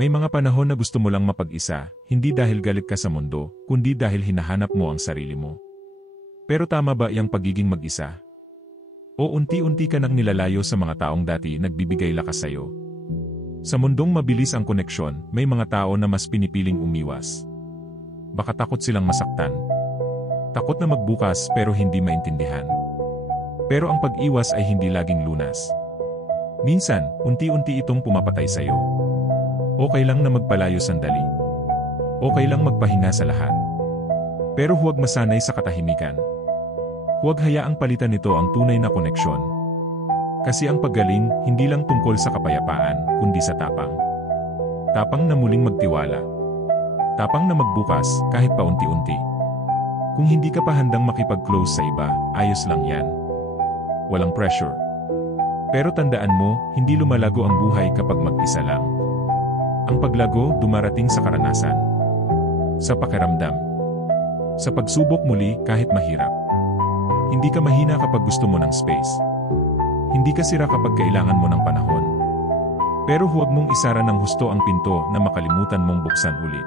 May mga panahon na gusto mo lang mapag-isa, hindi dahil galit ka sa mundo, kundi dahil hinahanap mo ang sarili mo. Pero tama ba iyang pagiging mag-isa? O unti-unti ka nang nilalayo sa mga taong dati nagbibigay lakas sa'yo? Sa mundong mabilis ang koneksyon, may mga tao na mas pinipiling umiwas. Baka takot silang masaktan. Takot na magbukas pero hindi maintindihan. Pero ang pag-iwas ay hindi laging lunas. Minsan, unti-unti itong pumapatay sa'yo. Okay lang na magpalayo sandali. Okay lang magpahinga sa lahat. Pero huwag masanay sa katahimikan. Huwag hayaang palitan nito ang tunay na koneksyon. Kasi ang paggaling, hindi lang tungkol sa kapayapaan, kundi sa tapang. Tapang na muling magtiwala. Tapang na magbukas, kahit paunti-unti. Kung hindi ka pa handang makipag-close sa iba, ayos lang yan. Walang pressure. Pero tandaan mo, hindi lumalago ang buhay kapag mag-isa lang. Ang paglago dumarating sa karanasan. Sa pakiramdam. Sa pagsubok muli kahit mahirap. Hindi ka mahina kapag gusto mo ng space. Hindi ka sira kapag kailangan mo ng panahon. Pero huwag mong isara ng husto ang pinto na makalimutan mong buksan ulit.